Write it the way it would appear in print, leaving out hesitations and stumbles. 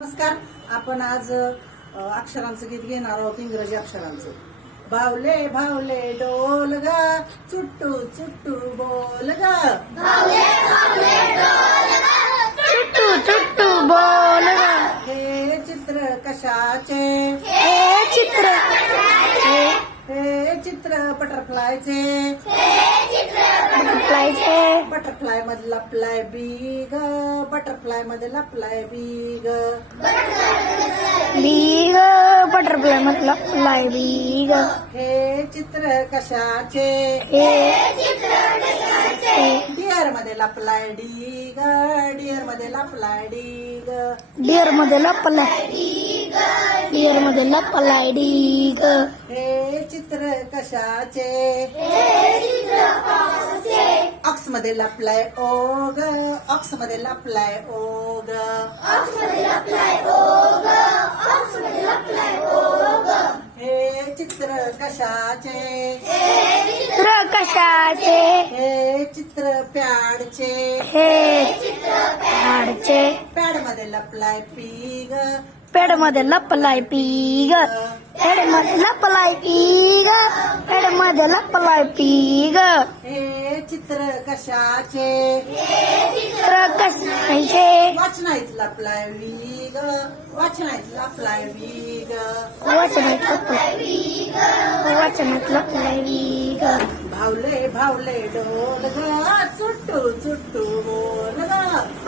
नमस्कार. आपण आज अक्षरांचं गीत घेणार आहोत, इंग्रजी अक्षरांचं. भावले भावले डोल ग, चुट्टू चुट्टू बोल ग. भावले भावले डोल ग, चुट्टू चुट्टू बोल ग. हे चित्र कशाचे? हे चित्र कशाचे? हे चित्र बटरफ्लायचे. हे चित्र बटरफ्लायचे. बटरफ्लाय मधला लपलाय बी ग, बटरफ्लाय मध्ये लपलाय बी ग. बी ग, बटरफ्लाय मतलब फ्लाय बी ग. हे चित्र कशाचे? हे चित्र कशाचे? डिअर मध्ये लपलाय डी ग, डिअर मध्ये लपलाय डी ग. डिअर मध्ये लपलाय डी ग, डिअर मध्ये लपलाय डी ग. हे चित्र कशाचे? हे चित्र कशाचे? ऑक्स मध्ये लपलाय ओ ग, ऑक्स मध्ये लपलाय ओ ग. ऑक्स मध्ये लपलाय ओ ग, ऑक्स मध्ये लपलाय ओ ग. हे चित्र कशाचे? हे चित्र कशाचे? हे चित्र पॅडचे. हे चित्र पॅडचे. पॅड मध्ये लपलाय पी ग, पेड मध्ये लपलाय पी ग, पेड मध्ये लपलाय पी ग, पेड मध्ये लपलाय पी ग. हे चित्र कशाचे? चित्र कशाचे? वाचनात लपलाय वी ग, वाचनात लपलाय वी ग. वाचनात लपलाय पी ग, वाचनात लपलाय पी ग. भावले भावले डोल ग, चुट्टू चुट्टू बोल ग.